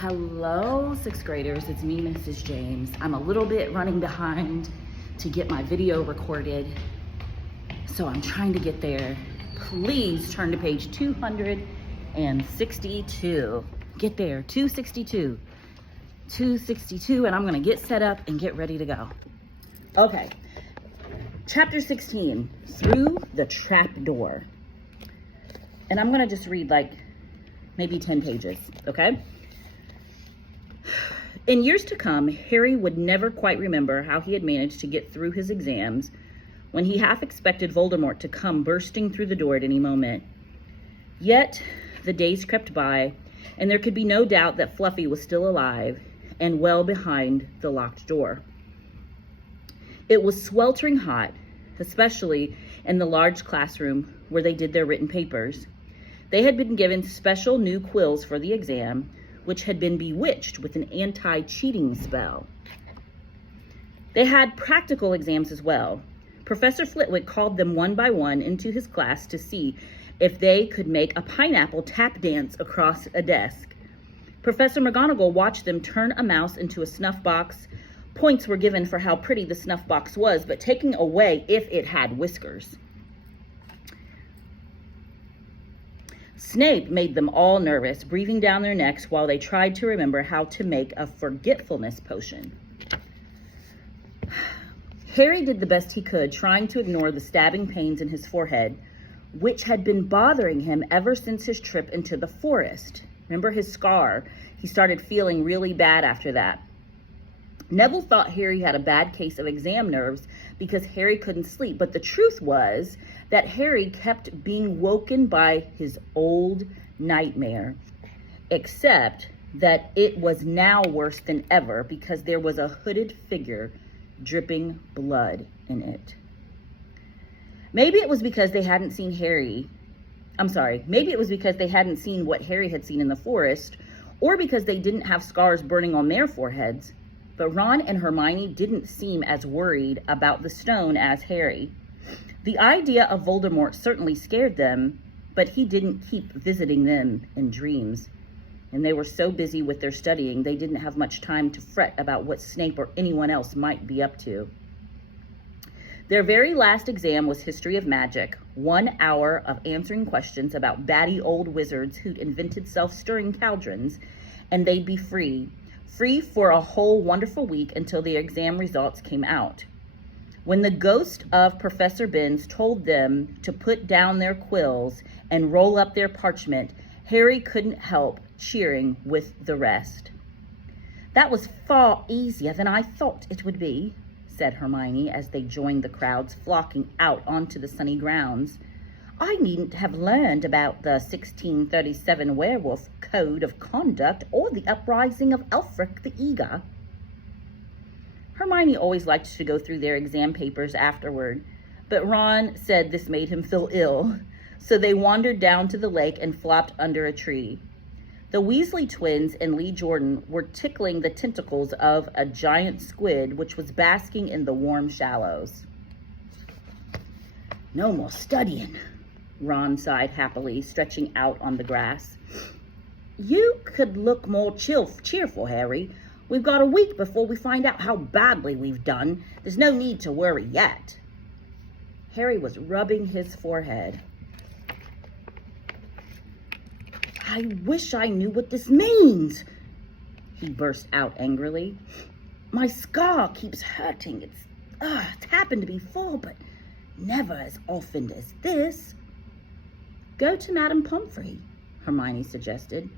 Hello, sixth graders. It's me, Mrs. James. I'm a little bit running behind to get my video recorded, so I'm trying to get there. Please turn to page 262. Get there, 262. 262, and I'm gonna get set up and get ready to go. Okay, chapter 16, Through the Trap Door. And I'm gonna just read like maybe 10 pages, okay? In years to come, Harry would never quite remember how he had managed to get through his exams when he half expected Voldemort to come bursting through the door at any moment. Yet, the days crept by, and there could be no doubt that Fluffy was still alive and well behind the locked door. It was sweltering hot, especially in the large classroom where they did their written papers. They had been given special new quills for the exam, which had been bewitched with an anti-cheating spell. They had practical exams as well. Professor Flitwick called them one by one into his class to see if they could make a pineapple tap dance across a desk. Professor McGonagall watched them turn a mouse into a snuff box. Points were given for how pretty the snuff box was, but taken away if it had whiskers. Snape made them all nervous, breathing down their necks while they tried to remember how to make a forgetfulness potion. Harry did the best he could, trying to ignore the stabbing pains in his forehead, which had been bothering him ever since his trip into the forest. Remember his scar? He started feeling really bad after that. Neville thought Harry had a bad case of exam nerves because Harry couldn't sleep, but the truth was that Harry kept being woken by his old nightmare, except that it was now worse than ever because there was a hooded figure dripping blood in it. Maybe it was because they hadn't seen what Harry had seen in the forest, or because they didn't have scars burning on their foreheads. But Ron and Hermione didn't seem as worried about the stone as Harry. The idea of Voldemort certainly scared them, but he didn't keep visiting them in dreams. And they were so busy with their studying, they didn't have much time to fret about what Snape or anyone else might be up to. Their very last exam was History of Magic, 1 hour of answering questions about batty old wizards who'd invented self-stirring cauldrons, and they'd be free for a whole wonderful week until the exam results came out. When the ghost of Professor Binns told them to put down their quills and roll up their parchment, Harry couldn't help cheering with the rest. "That was far easier than I thought it would be," said Hermione as they joined the crowds flocking out onto the sunny grounds. "I needn't have learned about the 1637 werewolf code of conduct or the uprising of Elfric the Eager." Hermione always liked to go through their exam papers afterward, but Ron said this made him feel ill, so they wandered down to the lake and flopped under a tree. The Weasley twins and Lee Jordan were tickling the tentacles of a giant squid which was basking in the warm shallows. "No more studying," Ron sighed happily, stretching out on the grass. "You could look more cheerful, Harry. We've got a week before we find out how badly we've done. There's no need to worry yet." Harry was rubbing his forehead. "I wish I knew what this means," he burst out angrily. "My scar keeps hurting. It's happened before, but never as often as this." "Go to Madame Pomfrey," Hermione suggested.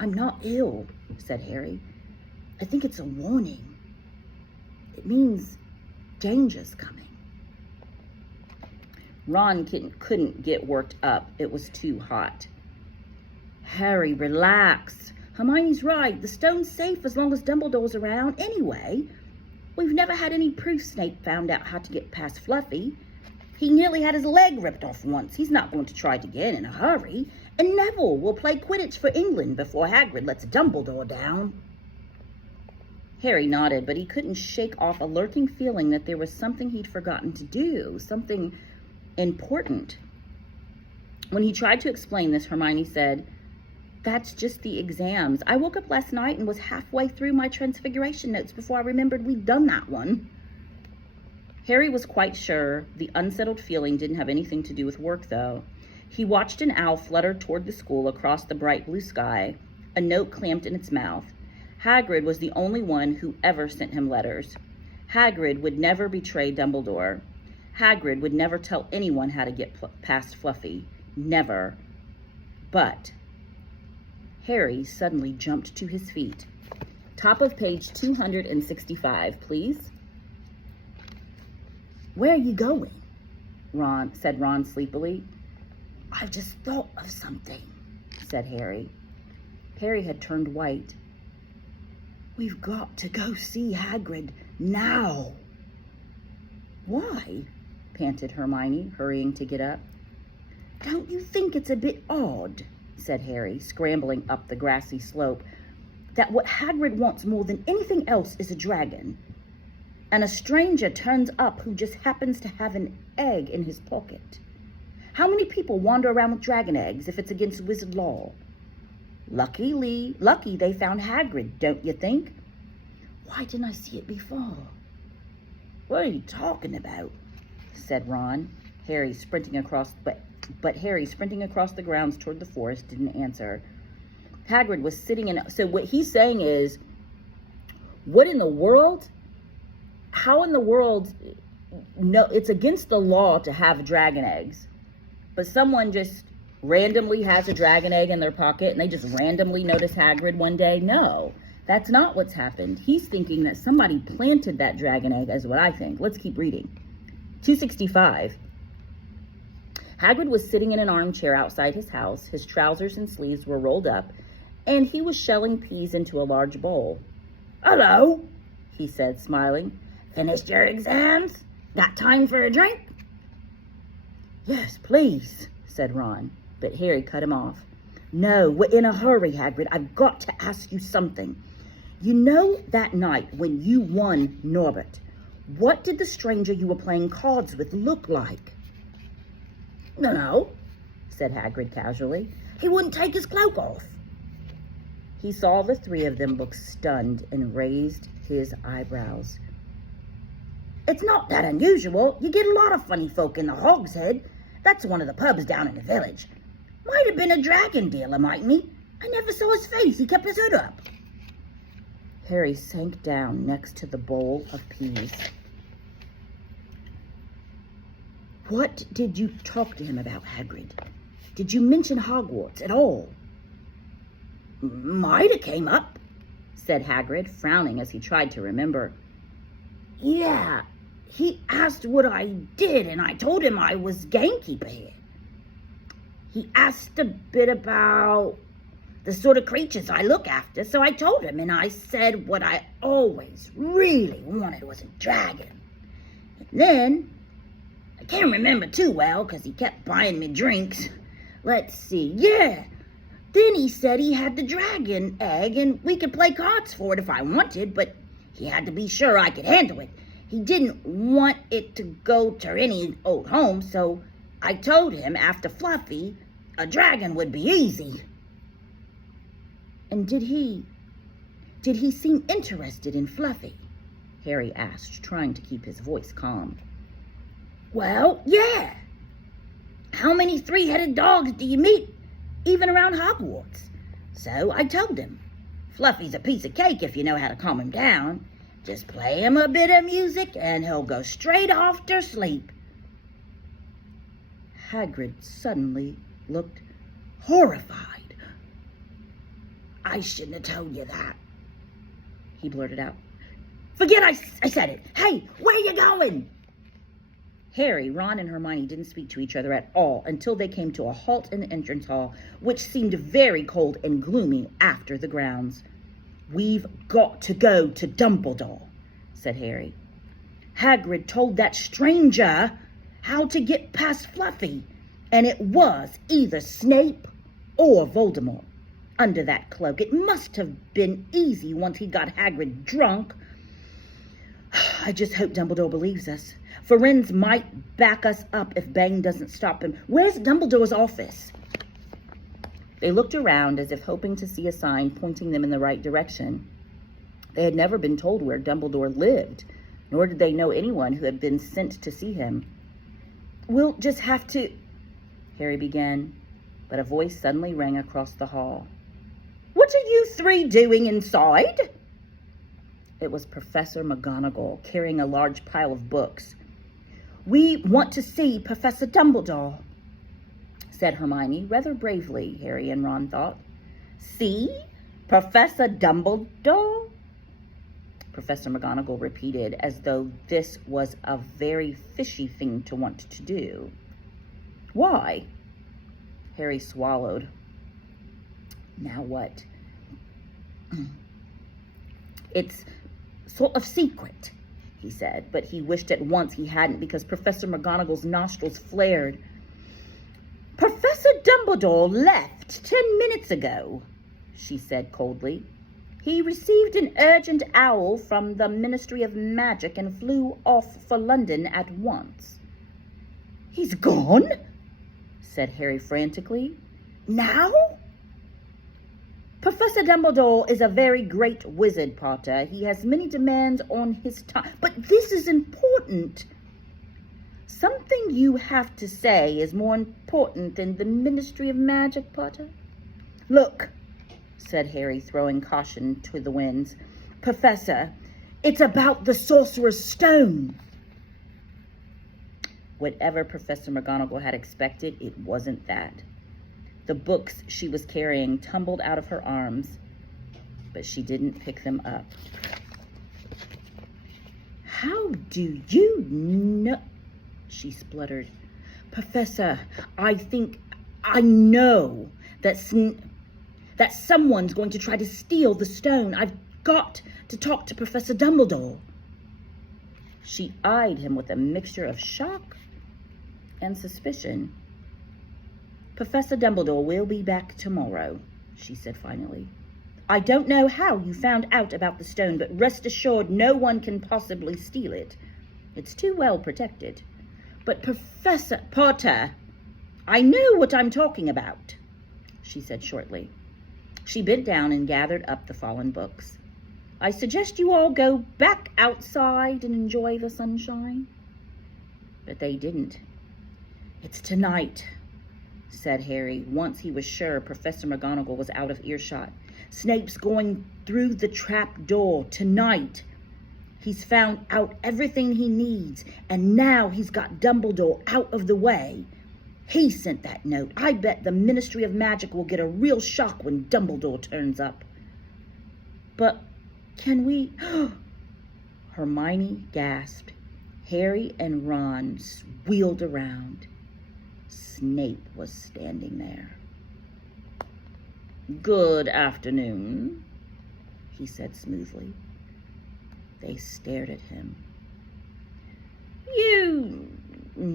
"I'm not ill," said Harry. "I think it's a warning. It means danger's coming." Ron couldn't get worked up. It was too hot. "Harry, relax. Hermione's right. The stone's safe as long as Dumbledore's around. Anyway, we've never had any proof Snape found out how to get past Fluffy. He nearly had his leg ripped off once. He's not going to try it again in a hurry. And Neville will play Quidditch for England before Hagrid lets Dumbledore down." Harry nodded, but he couldn't shake off a lurking feeling that there was something he'd forgotten to do, something important. When he tried to explain this, Hermione said, That's just the exams. I woke up last night and was halfway through my transfiguration notes before I remembered we'd done that one. Harry was quite sure the unsettled feeling didn't have anything to do with work, though. He watched an owl flutter toward the school across the bright blue sky, a note clamped in its mouth. Hagrid was the only one who ever sent him letters. Hagrid would never betray Dumbledore. Hagrid would never tell anyone how to get past Fluffy. Never. But Harry suddenly jumped to his feet. Top of page 265, please. Where are you going? said Ron sleepily. I've just thought of something, said Harry. Harry had turned white. We've got to go see Hagrid now. Why? Panted Hermione, hurrying to get up. Don't you think it's a bit odd, said Harry, scrambling up the grassy slope, that what Hagrid wants more than anything else is a dragon, and a stranger turns up who just happens to have an egg in his pocket? How many people wander around with dragon eggs if it's against wizard law? Lucky they found Hagrid, don't you think? Why didn't I see it before? What are you talking about? Said Ron. But Harry, sprinting across the grounds toward the forest, didn't answer. Hagrid was sitting in... So what he's saying is, what in the world? How in the world... No, it's against the law to have dragon eggs. But someone just randomly has a dragon egg in their pocket and they just randomly notice Hagrid one day? No, that's not what's happened. He's thinking that somebody planted that dragon egg, is what I think. Let's keep reading. 265. Hagrid was sitting in an armchair outside his house. His trousers and sleeves were rolled up, and he was shelling peas into a large bowl. Hello, he said, smiling. Finished your exams? Got time for a drink? Yes, please, said Ron, but Harry cut him off. No, we're in a hurry, Hagrid. I've got to ask you something. You know that night when you won Norbert, what did the stranger you were playing cards with look like? No, said Hagrid casually. He wouldn't take his cloak off. He saw the three of them look stunned and raised his eyebrows. It's not that unusual. You get a lot of funny folk in the Hog's Head. That's one of the pubs down in the village. Might have been a dragon dealer, mightn't he? I never saw his face. He kept his hood up. Harry sank down next to the bowl of peas. What did you talk to him about, Hagrid? Did you mention Hogwarts at all? Might have came up, said Hagrid, frowning as he tried to remember. Yeah, he asked what I did, and I told him I was gamekeeper here. He asked a bit about the sort of creatures I look after, so I told him, and I said what I always really wanted was a dragon. And then, I can't remember too well, because he kept buying me drinks. Let's see, yeah. Then he said he had the dragon egg, and we could play cards for it if I wanted, but he had to be sure I could handle it. He didn't want it to go to any old home, so I told him after Fluffy, a dragon would be easy. And did he seem interested in Fluffy? Harry asked, trying to keep his voice calm. Well, yeah. How many three-headed dogs do you meet, even around Hogwarts? So I told him, Fluffy's a piece of cake if you know how to calm him down. Just play him a bit of music and he'll go straight off to sleep. Hagrid suddenly looked horrified. I shouldn't have told you that, he blurted out. Forget I said it. Hey, where are you going? Harry, Ron, and Hermione didn't speak to each other at all until they came to a halt in the entrance hall, which seemed very cold and gloomy after the grounds. We've got to go to Dumbledore, said Harry. Hagrid told that stranger how to get past Fluffy, and it was either Snape or Voldemort under that cloak. It must have been easy once he got Hagrid drunk. I just hope Dumbledore believes us. Firenze might back us up if Bang doesn't stop him. Where's Dumbledore's office? They looked around as if hoping to see a sign pointing them in the right direction. They had never been told where Dumbledore lived, nor did they know anyone who had been sent to see him. "We'll just have to," Harry began, but a voice suddenly rang across the hall. "What are you three doing inside?" It was Professor McGonagall, carrying a large pile of books. "We want to see Professor Dumbledore," said Hermione, rather bravely, Harry and Ron thought. "See? Professor Dumbledore?" Professor McGonagall repeated, as though this was a very fishy thing to want to do. "Why?" Harry swallowed. "Now what?" "It's sort of secret," he said, but he wished at once he hadn't, because Professor McGonagall's nostrils flared. "Professor Dumbledore left 10 minutes ago," she said coldly. "He received an urgent owl from the Ministry of Magic and flew off for London at once." "He's gone?" said Harry frantically. "Now?" "Professor Dumbledore is a very great wizard, Potter. He has many demands on his time. But this is important." "Something you have to say is more important than the Ministry of Magic, Potter." "Look," said Harry, throwing caution to the winds. "Professor, it's about the Sorcerer's Stone." Whatever Professor McGonagall had expected, it wasn't that. The books she was carrying tumbled out of her arms, but she didn't pick them up. "How do you know?" she spluttered. "Professor, I know that someone's going to try to steal the stone. I've got to talk to Professor Dumbledore." She eyed him with a mixture of shock and suspicion. "Professor Dumbledore will be back tomorrow," she said finally. "I don't know how you found out about the stone, but rest assured no one can possibly steal it. It's too well protected. But Professor Potter, I know what I'm talking about," she said shortly. She bent down and gathered up the fallen books. "I suggest you all go back outside and enjoy the sunshine." But they didn't. "It's tonight," said Harry, once he was sure Professor McGonagall was out of earshot. "Snape's going through the trap door tonight. He's found out everything he needs, and now he's got Dumbledore out of the way. He sent that note. I bet the Ministry of Magic will get a real shock when Dumbledore turns up." "But can we..." Hermione gasped. Harry and Ron wheeled around. Snape was standing there. "Good afternoon," he said smoothly. They stared at him. "You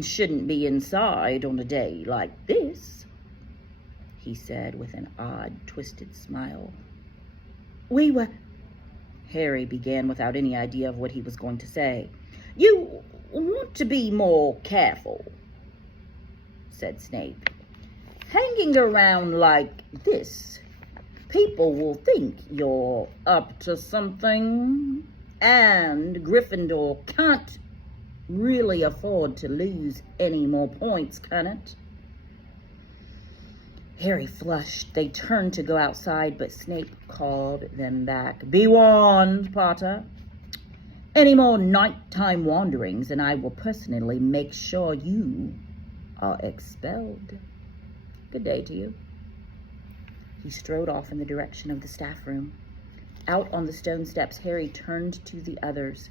shouldn't be inside on a day like this," he said with an odd, twisted smile. "We were..." Harry began without any idea of what he was going to say. "You want to be more careful," said Snape. "Hanging around like this, people will think you're up to something, and Gryffindor can't really afford to lose any more points, can it?" Harry flushed. They turned to go outside, but Snape called them back. "Be warned, Potter. Any more nighttime wanderings, and I will personally make sure you are expelled. Good day to you." He strode off in the direction of the staff room. Out on the stone steps, Harry turned to the others.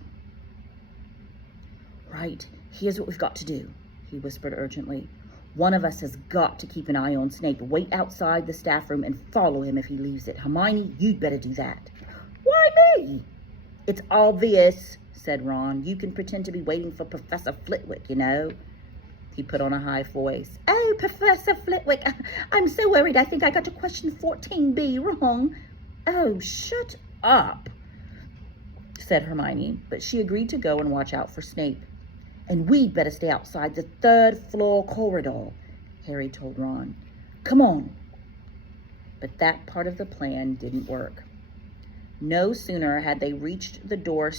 "Right, here's what we've got to do," he whispered urgently. "One of us has got to keep an eye on Snape. Wait outside the staff room and follow him if he leaves it. Hermione, you'd better do that." "Why me?" "It's obvious," said Ron. "You can pretend to be waiting for Professor Flitwick, you know." He put on a high voice. "Oh, Professor Flitwick, I'm so worried. I think I got to question 14B wrong." "Oh, shut up," said Hermione, but she agreed to go and watch out for Snape. "And we'd better stay outside the 3rd floor corridor," Harry told Ron. "Come on." But that part of the plan didn't work. No sooner had they reached the door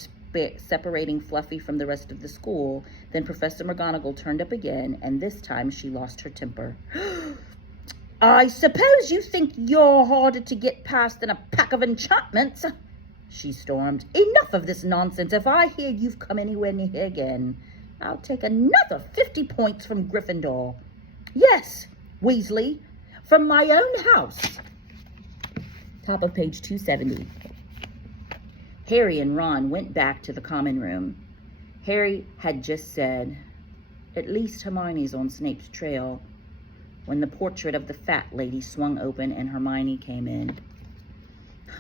separating Fluffy from the rest of the school than Professor McGonagall turned up again, and this time she lost her temper. "I suppose you think you're harder to get past than a pack of enchantments," she stormed. "Enough of this nonsense. If I hear you've come anywhere near here again, I'll take another 50 points from Gryffindor. Yes, Weasley, from my own house." Top of page 270. Harry and Ron went back to the common room. Harry had just said, "At least Hermione's on Snape's trail," when the portrait of the fat lady swung open and Hermione came in.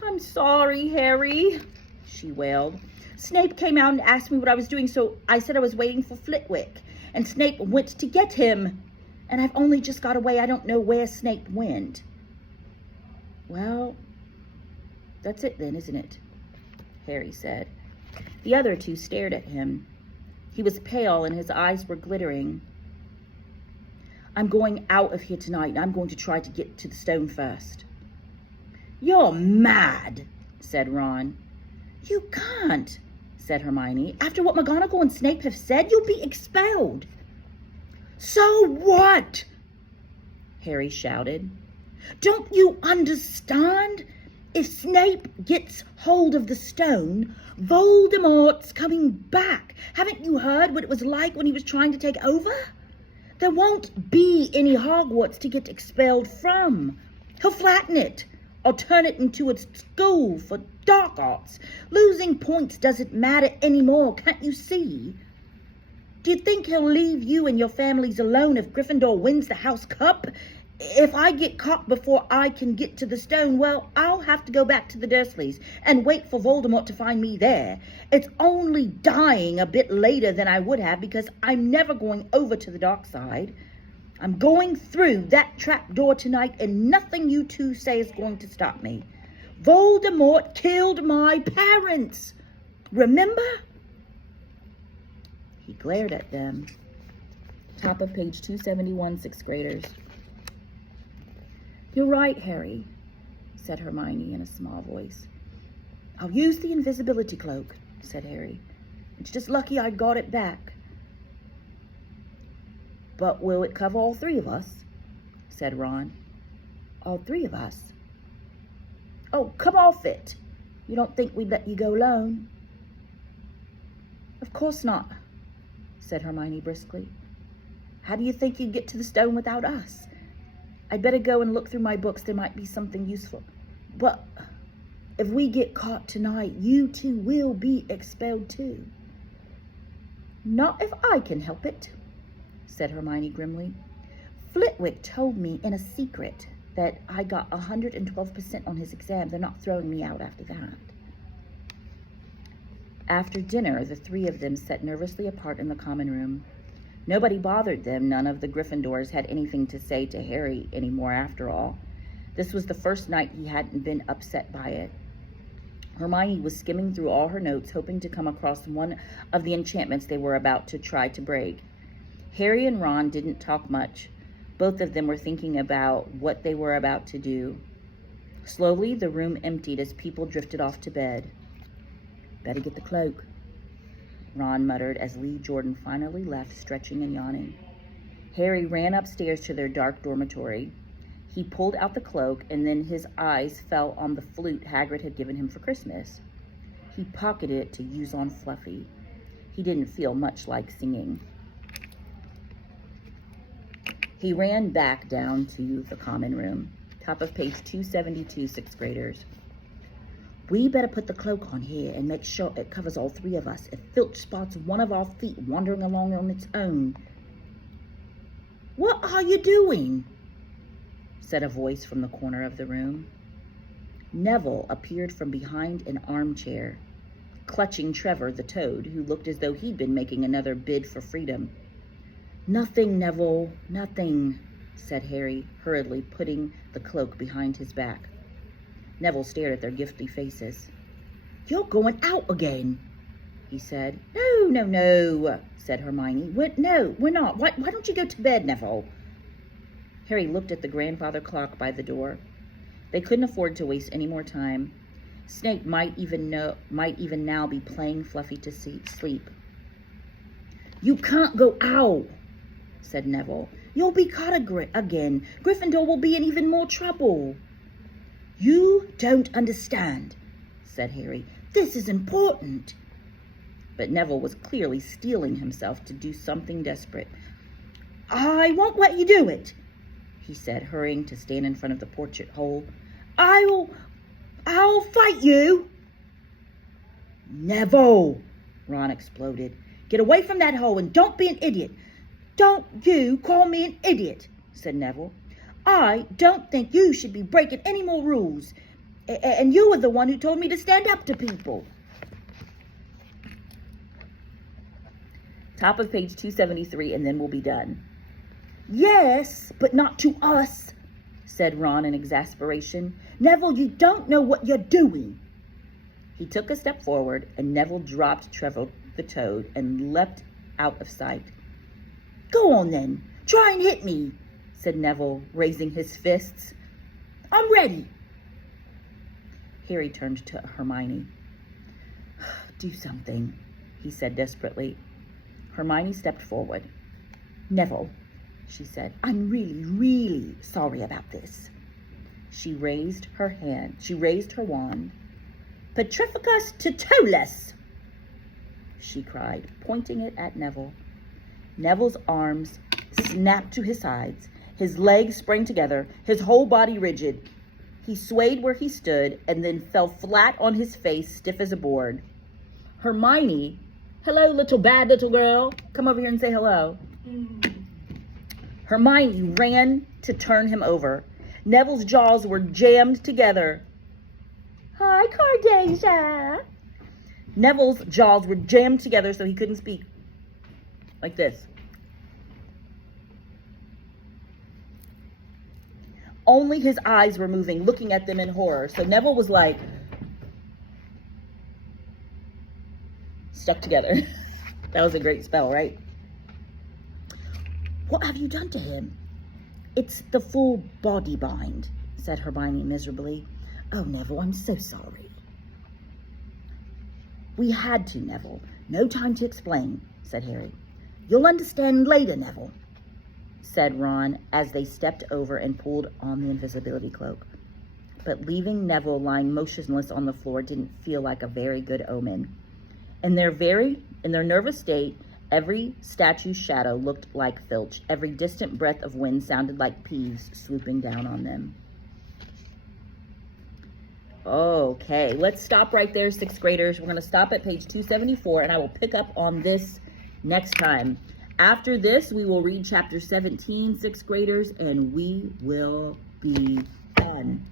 "I'm sorry, Harry," she wailed. "Snape came out and asked me what I was doing, so I said I was waiting for Flitwick, and Snape went to get him, and I've only just got away. I don't know where Snape went." "Well, that's it then, isn't it?" Harry said. The other two stared at him. He was pale and his eyes were glittering. "I'm going out of here tonight, and I'm going to try to get to the stone first." "You're mad," said Ron. "You can't," said Hermione. "After what McGonagall and Snape have said, you'll be expelled." "So what?" Harry shouted. "Don't you understand? If Snape gets hold of the stone, Voldemort's coming back. Haven't you heard what it was like when he was trying to take over? There won't be any Hogwarts to get expelled from. He'll flatten it, or turn it into a school for dark arts. Losing points doesn't matter anymore, can't you see? Do you think he'll leave you and your families alone if Gryffindor wins the House Cup? If I get caught before I can get to the stone, well, I'll have to go back to the Dursleys and wait for Voldemort to find me there. It's only dying a bit later than I would have because I'm never going over to the dark side. I'm going through that trap door tonight, and nothing you two say is going to stop me. Voldemort killed my parents. Remember?" He glared at them. Top of page 271, sixth graders. "You're right, Harry," said Hermione in a small voice. "I'll use the invisibility cloak," said Harry. "It's just lucky I got it back." "But will it cover all three of us?" said Ron. "All three of us?" "Oh, come off it. You don't think we'd let you go alone?" "Of course not," said Hermione briskly. "How do you think you'd get to the stone without us? I'd better go and look through my books. There might be something useful. But if we get caught tonight, you two will be expelled too." "Not if I can help it," said Hermione grimly. "Flitwick told me in a secret that I got 112% on his exam. They're not throwing me out after that." After dinner, the three of them sat nervously apart in the common room. Nobody bothered them. None of the Gryffindors had anything to say to Harry anymore after all. This was the first night he hadn't been upset by it. Hermione was skimming through all her notes, hoping to come across one of the enchantments they were about to try to break. Harry and Ron didn't talk much. Both of them were thinking about what they were about to do. Slowly, the room emptied as people drifted off to bed. "Better get the cloak," Ron muttered as Lee Jordan finally left, stretching and yawning. Harry ran upstairs to their dark dormitory. He pulled out the cloak, and then his eyes fell on the flute Hagrid had given him for Christmas. He pocketed it to use on Fluffy. He didn't feel much like singing. He ran back down to the common room. Top of page 272, sixth graders. "We better put the cloak on here and make sure it covers all three of us. If Filch spots one of our feet wandering along on its own..." "What are you doing?" said a voice from the corner of the room. Neville appeared from behind an armchair, clutching Trevor the Toad, who looked as though he'd been making another bid for freedom. "Nothing, Neville, nothing," said Harry, hurriedly putting the cloak behind his back. Neville stared at their gifty faces. "You're going out again," he said. No, said Hermione. No, we're not. Why don't you go to bed, Neville?" Harry looked at the grandfather clock by the door. They couldn't afford to waste any more time. Snake might even now be playing Fluffy to sleep. "You can't go out," said Neville. "You'll be caught again. Gryffindor will be in even more trouble." "You don't understand," said Harry. "This is important." But Neville was clearly steeling himself to do something desperate. "I won't let you do it," he said, hurrying to stand in front of the portrait hole. I'll fight you." "Neville," Ron exploded. "Get away from that hole and don't be an idiot." "Don't you call me an idiot," said Neville. "I don't think you should be breaking any more rules. And you were the one who told me to stand up to people." Top of page 273, and then we'll be done. "Yes, but not to us," said Ron in exasperation. "Neville, you don't know what you're doing." He took a step forward, and Neville dropped Trevor the Toad and leapt out of sight. "Go on then, try and hit me," said Neville, raising his fists. "I'm ready." Harry turned to Hermione. "Do something," he said desperately. Hermione stepped forward. "Neville," she said, "I'm really, really sorry about this." She raised her wand. "Petrificus Titulus!" she cried, pointing it at Neville. Neville's arms snapped to his sides. His legs sprang together, his whole body rigid. He swayed where he stood and then fell flat on his face, stiff as a board. Hermione, "Hello, bad little girl. Come over here and say hello." Hermione ran to turn him over. Neville's jaws were jammed together. "Hi, Cardasia." Neville's jaws were jammed together so he couldn't speak. Like this. Only his eyes were moving, looking at them in horror. So Neville was like, stuck together. That was a great spell, right? "What have you done to him?" "It's the full body bind," said Hermione miserably. "Oh, Neville, I'm so sorry." "We had to, Neville. No time to explain," said Harry. "You'll understand later, Neville," said Ron as they stepped over and pulled on the invisibility cloak. But leaving Neville lying motionless on the floor didn't feel like a very good omen. In their nervous state, every statue's shadow looked like Filch. Every distant breath of wind sounded like Peeves swooping down on them. Okay, let's stop right there, sixth graders. We're going to stop at page 274, and I will pick up on this next time. After this, we will read chapter 17, sixth graders, and we will be done.